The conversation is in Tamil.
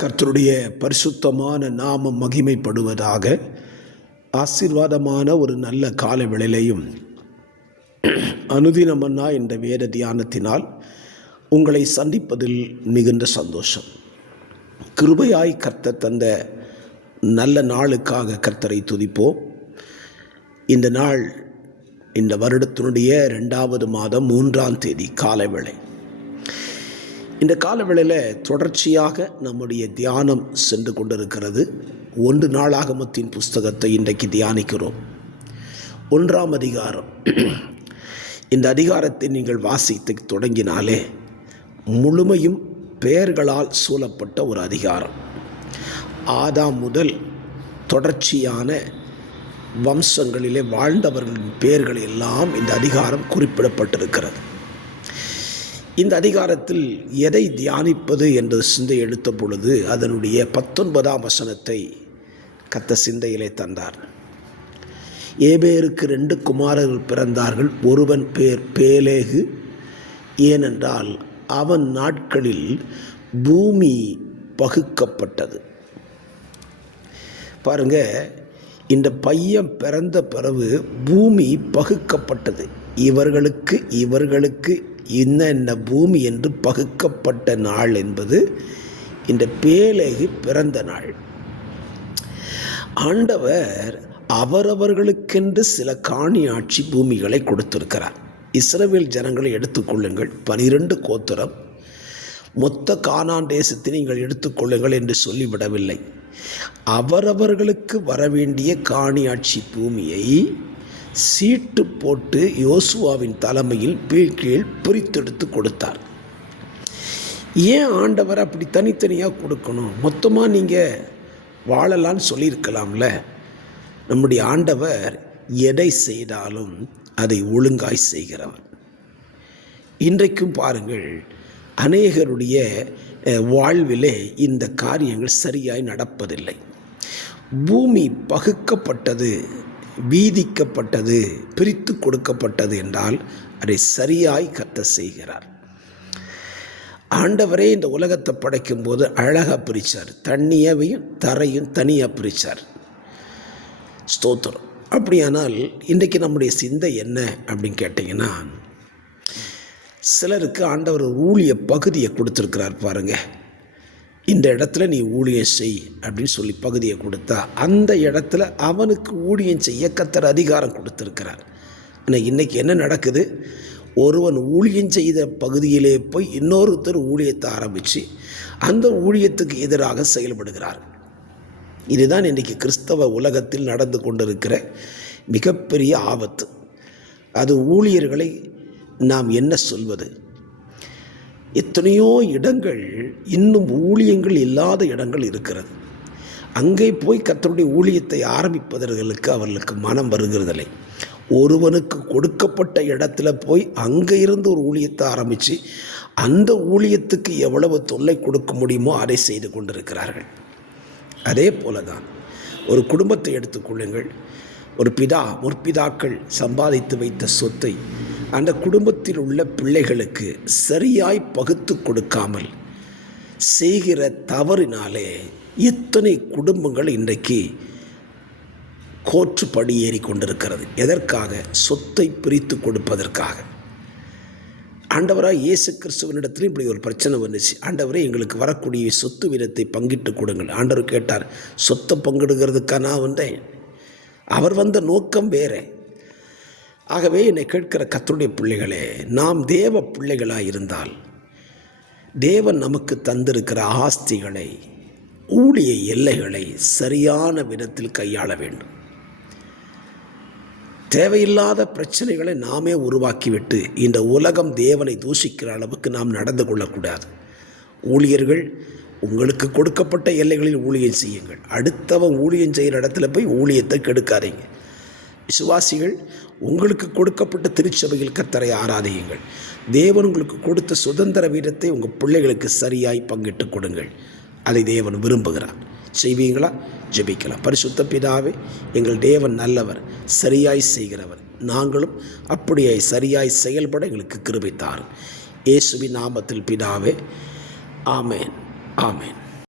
கர்த்தருடைய பரிசுத்தமான நாமம் மகிமைப்படுவதாக. ஆசீர்வாதமான ஒரு நல்ல கால வேளையிலையும் அனுதினமன்னா என்ற வேத தியானத்தினால் உங்களை சந்திப்பதில் மிகுந்த சந்தோஷம். கிருபையாய் கர்த்தர் தந்த நல்ல நாளுக்காக கர்த்தரை துதிப்போம். இந்த நாள் இந்த வருடத்தினுடைய 2வது மாதம் 3ஆம் தேதி காலவேளை. இந்த காலவேளையில் தொடர்ச்சியாக நம்முடைய தியானம் சென்று கொண்டிருக்கிறது. 1 நாளாகமத்தின் புஸ்தகத்தை இன்றைக்கு தியானிக்கிறோம். 1ஆம் அதிகாரம். இந்த அதிகாரத்தை நீங்கள் வாசித்து தொடங்கினாலே முழுமையும் பெயர்களால் சூழப்பட்ட ஒரு அதிகாரம். ஆதாம் முதல் தொடர்ச்சியான வம்சங்களிலே வாழ்ந்தவர்களின் பெயர்கள் எல்லாம் இந்த அதிகாரம் குறிப்பிடப்பட்டிருக்கிறது. இந்த அதிகாரத்தில் எதை தியானிப்பது என்று சிந்தை எடுத்த பொழுது அதனுடைய 19ஆம் வசனத்தை கர்த்தர் சிந்தையிலே தந்தார். ஏபேருக்கு 2 குமாரர்கள் பிறந்தார்கள். ஒருவன் பேர் பேலேகு, ஏனென்றால் அவன் நாட்களில் பூமி பகுக்கப்பட்டது. பாருங்க, இந்த பையன் பிறந்த பிறகு பூமி பகுக்கப்பட்டது. இவர்களுக்கு இன்ன பூமி என்று பகுக்கப்பட்ட நாள் என்பது இந்த பேலேகு பிறந்த நாள். ஆண்டவர் அவரவர்களுக்கென்று சில காணியாட்சி பூமிகளை கொடுத்திருக்கிறார். இஸ்ரவேல் ஜனங்களை எடுத்துக்கொள்ளுங்கள், 12 கோத்திரம், மொத்த கானான் தேசத்தை நீங்கள் எடுத்துக்கொள்ளுங்கள் என்று சொல்லிவிடவில்லை. அவரவர்களுக்கு வரவேண்டிய காணியாட்சி பூமியை சீட்டு போட்டு யோசுவாவின் தலைமையில் கீழ் பிரித்தெடுத்து கொடுத்தார். ஏன் ஆண்டவர் அப்படி தனித்தனியாக கொடுக்கணும்? மொத்தமாக நீங்கள் வாழலான்னு சொல்லியிருக்கலாம்ல. நம்முடைய ஆண்டவர் எதை செய்தாலும் அதை ஒழுங்காய் செய்கிறவர். இன்றைக்கும் பாருங்கள், அநேகருடைய வாழ்விலே இந்த காரியங்கள் சரியாய் நடப்பதில்லை. பூமி பகுக்கப்பட்டது, வீதிக்கப்பட்டது, பிரித்து கொடுக்கப்பட்டது என்றால் அதை சரியாய் கர்த்தர் செய்கிறார். ஆண்டவரே இந்த உலகத்தை படைக்கும் போது அழகாக பிரித்தார். தண்ணியவையும் தரையும் தனியாக பிரித்தார். ஸ்தோத்திரம். அப்படியானால் இன்றைக்கு நம்முடைய சிந்தை என்ன அப்படின்னு கேட்டிங்கன்னா, சிலருக்கு ஆண்டவர் ஊழிய பகுதியை கொடுத்துருக்கிறார். பாருங்கள், இந்த இடத்துல நீ ஊழியம் செய் அப்படின்னு சொல்லி பகுதியை கொடுத்தா அந்த இடத்துல அவனுக்கு ஊழியம் செய்ய கர்த்தர் அதிகாரம் கொடுத்துருக்கிறார். ஆனால் இன்றைக்கி என்ன நடக்குது? ஒருவன் ஊழியம் செய்த பகுதியிலே போய் இன்னொருத்தர் ஊழியத்தை ஆரம்பித்து அந்த ஊழியத்துக்கு எதிராக செயல்படுகிறார். இதுதான் இன்றைக்கி கிறிஸ்தவ உலகத்தில் நடந்து கொண்டிருக்கிற மிகப்பெரிய ஆபத்து. அது ஊழியர்களை நாம் என்ன சொல்வது? எத்தனையோ இடங்கள் இன்னும் ஊழியங்கள் இல்லாத இடங்கள் இருக்கிறது. அங்கே போய் கர்த்தருடைய ஊழியத்தை ஆரம்பிப்பவர்களுக்கு அவர்களுக்கு மனம் வருகிறதில்லை. ஒருவனுக்கு கொடுக்கப்பட்ட இடத்துல போய் அங்கே இருந்து ஒரு ஊழியத்தை ஆரம்பித்து அந்த ஊழியத்துக்கு எவ்வளவு தொல்லை கொடுக்க முடியுமோ அதை செய்து கொண்டிருக்கிறார்கள். அதே போல தான் ஒரு குடும்பத்தை எடுத்துக்கொள்ளுங்கள். ஒரு முற்பிதாக்கள் சம்பாதித்து வைத்த சொத்தை அந்த குடும்பத்தில் உள்ள பிள்ளைகளுக்கு சரியாய் பகுத்து கொடுக்காமல் செய்கிற தவறினாலே எத்தனை குடும்பங்கள் இன்றைக்கு கோர்ட்டு படி ஏறி கொண்டிருக்கிறது. எதற்காக? சொத்தை பிரித்து கொடுப்பதற்காக. ஆண்டவராக இயேசு கிறிஸ்துவனிடத்திலும் இப்படி ஒரு பிரச்சனை வந்துச்சு. ஆண்டவரே, எங்களுக்கு வரக்கூடிய சொத்து வீதத்தை பங்கிட்டு கொடுங்கள். ஆண்டவர் கேட்டார், சொத்தை பங்கிடுகிறதுக்காக நான் வந்தேன். அவர் வந்த நோக்கம் வேறு. ஆகவே என்னை கேட்கிற கர்த்தருடைய பிள்ளைகளே, நாம் தேவ பிள்ளைகளாக இருந்தால் தேவன் நமக்கு தந்திருக்கிற ஆஸ்திகளை, ஊழிய எல்லைகளை சரியான விதத்தில் கையாள வேண்டும். தேவையில்லாத பிரச்சனைகளை நாமே உருவாக்கிவிட்டு இந்த உலகம் தேவனை தூஷிக்கிற அளவுக்கு நாம் நடந்து கொள்ளக்கூடாது. ஊழியர்கள் உங்களுக்கு கொடுக்கப்பட்ட எல்லைகளில் ஊழியம் செய்யுங்கள். அடுத்தவன் ஊழியம் செய்கிற இடத்துல போய் ஊழியத்தை கெடுக்காதீங்க. விசுவாசிகள், உங்களுக்கு கொடுக்கப்பட்ட திருச்சபையில் கர்த்தரை ஆராதியுங்கள். தேவன் உங்களுக்கு கொடுத்த சுதந்திர வீதத்தை உங்கள் பிள்ளைகளுக்கு சரியாய் பங்கிட்டு கொடுங்கள். அதை தேவன் விரும்புகிறார். செய்வீங்களா? ஜெபிக்கலாம். பரிசுத்த பிதாவே, எங்கள் தேவன் நல்லவர், சரியாய் செய்கிறவர். நாங்களும் அப்படியே சரியாய் செயல்பட எங்களுக்கு கிருபை தாரும். இயேசுவின் நாமத்தில் பிதாவே, ஆமேன், ஆமேன்.